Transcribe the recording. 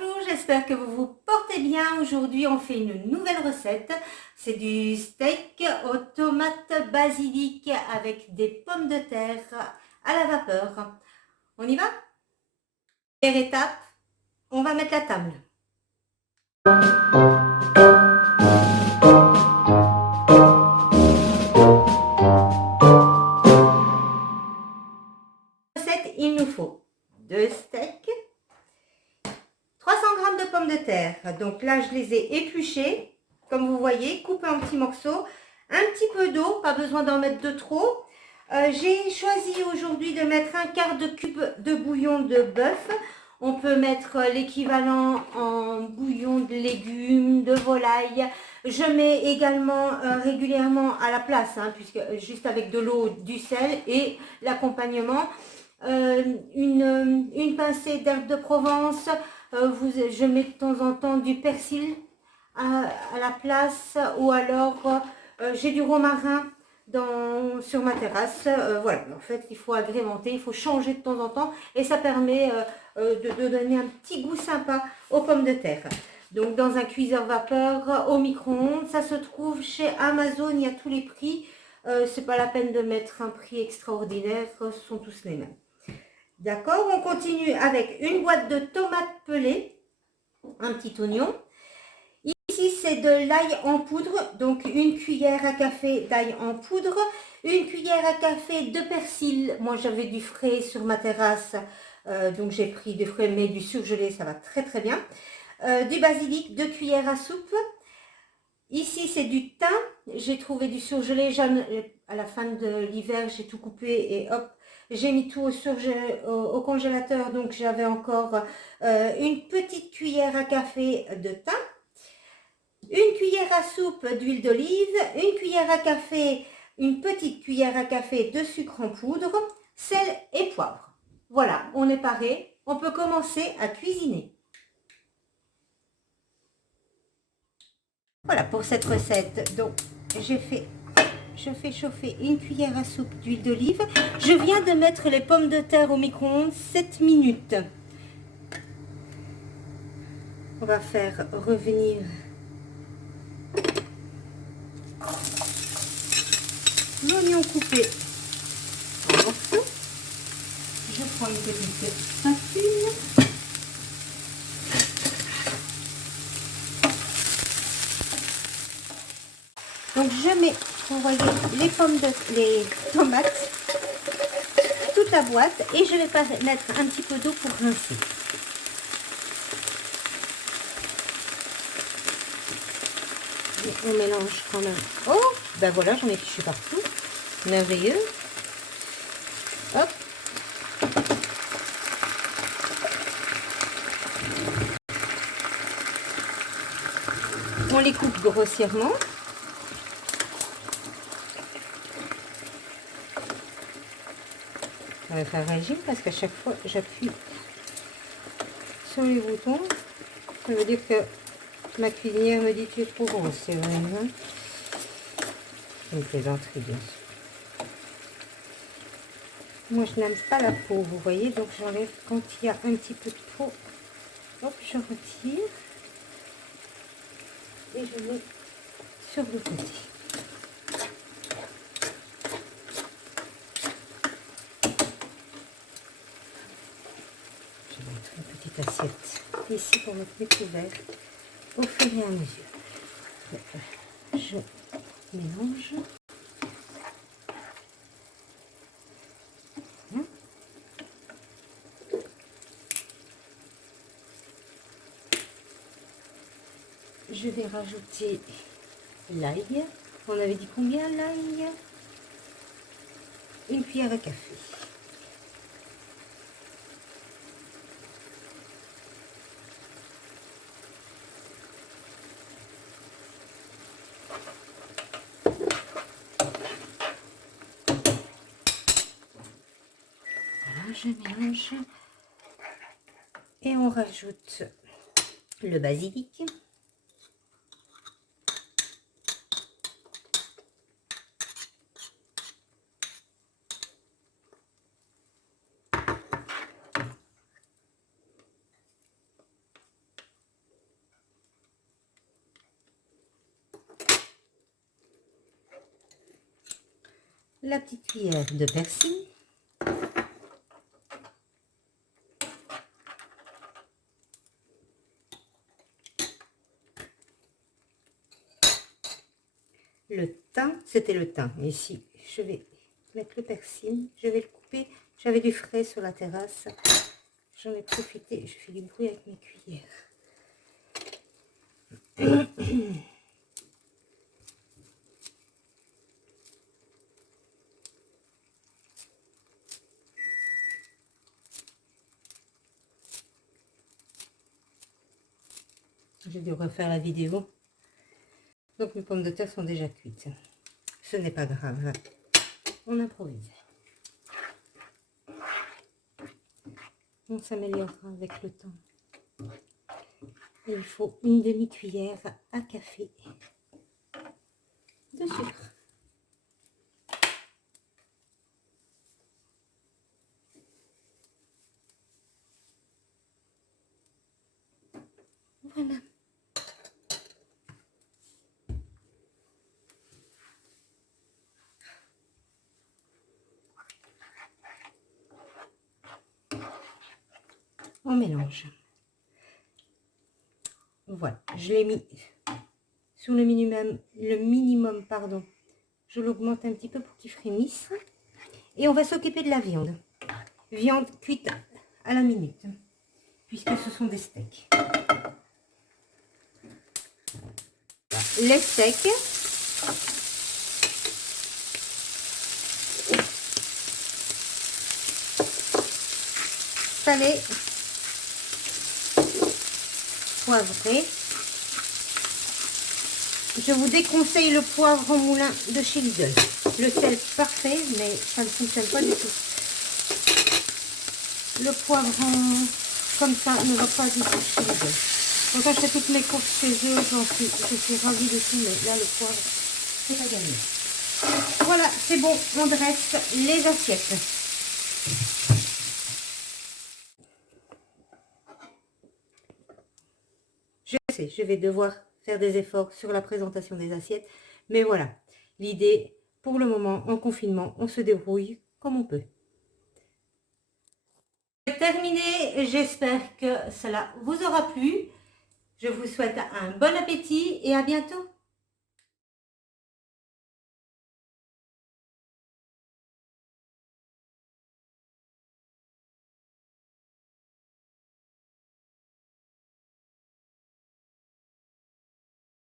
Bonjour, j'espère que vous vous portez bien. Aujourd'hui, on fait une nouvelle recette. C'est du steak aux tomates basilic avec des pommes de terre à la vapeur. On y va? Première étape, on va mettre la table. Recette, il nous faut 2 steaks, 300 g de pommes de terre. Donc là, je les ai épluchées, comme vous voyez, coupées en petits morceaux. Un petit peu d'eau, pas besoin d'en mettre de trop. J'ai choisi aujourd'hui de mettre un quart de cube de bouillon de bœuf. On peut mettre l'équivalent en bouillon de légumes, de volaille. Je mets également régulièrement à la place, puisque juste avec de l'eau, du sel et l'accompagnement. Une pincée d'herbe de Provence. Je mets de temps en temps du persil à la place, ou alors j'ai du romarin sur ma terrasse. Voilà, en fait il faut agrémenter, il faut changer de temps en temps et ça permet de donner un petit goût sympa aux pommes de terre. Donc dans un cuiseur vapeur au micro-ondes, ça se trouve chez Amazon, il y a tous les prix. C'est pas la peine de mettre un prix extraordinaire, ce sont tous les mêmes. D'accord, on continue avec une boîte de tomates pelées, un petit oignon. Ici, c'est de l'ail en poudre, donc une cuillère à café d'ail en poudre, une cuillère à café de persil. Moi, j'avais du frais sur ma terrasse, donc j'ai pris du frais, mais du surgelé, ça va très très bien. Du basilic, 2 cuillères à soupe. Ici, c'est du thym. J'ai trouvé du surgelé. À la fin de l'hiver, j'ai tout coupé et hop, j'ai mis tout au congélateur. Donc, j'avais encore une petite cuillère à café de thym, une cuillère à soupe d'huile d'olive, une cuillère à café, une petite cuillère à café de sucre en poudre, sel et poivre. Voilà, on est paré. On peut commencer à cuisiner. Voilà pour cette recette. Donc, je fais chauffer une cuillère à soupe d'huile d'olive. Je viens de mettre les pommes de terre au micro-ondes 7 minutes. On va faire revenir l'oignon coupé en morceaux. Je prends une petite spatule. Donc je mets, vous voyez, les tomates, toute la boîte, et je vais mettre un petit peu d'eau pour rincer. Et on mélange quand même. Oh, ben voilà, j'en ai fichu partout. Merveilleux. Hop. On les coupe grossièrement. On va faire régime parce qu'à chaque fois j'appuie sur les boutons. Ça veut dire que ma cuisinière me dit tu es trop grosse, c'est vrai. Hein, une plaisanterie bien sûr. Moi je n'aime pas la peau, vous voyez, donc j'enlève quand il y a un petit peu de peau. Hop, je retire et je mets sur le côté. Je vais mettre une petite assiette ici pour mettre mes couverts au fur et à mesure. Je mélange. Je vais rajouter l'ail. On avait dit combien l'ail? Une cuillère à café. Voilà, je mélange. Et on rajoute le basilic. la petite cuillère de persil. Le thym, c'était le thym. Ici, je vais mettre le persil. Je vais le couper. J'avais du frais sur la terrasse. J'en ai profité. Je fais du bruit avec mes cuillères. J'ai dû refaire la vidéo. Donc mes pommes de terre sont déjà cuites. Ce n'est pas grave. On improvise. On s'améliorera avec le temps. Et il faut une demi-cuillère à café de sucre. Voilà. On mélange. Voilà, je l'ai mis sur le minimum, pardon. Je l'augmente un petit peu pour qu'il frémisse. Et on va s'occuper de la viande. Viande cuite à la minute, puisque ce sont des steaks. Les steaks. Salés. Poivrés. Je vous déconseille le poivre en moulin de chez Lidl. Le sel parfait, mais ça ne fonctionne pas du tout. Le poivre comme ça ne va pas du tout chez Lidl. Donc quand je fais toutes mes courses chez eux, je suis ravie de tout, mais là le poivre, c'est pas gagné. Voilà, c'est bon, on dresse les assiettes. Je sais, je vais devoir faire des efforts sur la présentation des assiettes, mais voilà, l'idée, pour le moment, en confinement, on se débrouille comme on peut. C'est terminé, j'espère que cela vous aura plu. Je vous souhaite un bon appétit et à bientôt.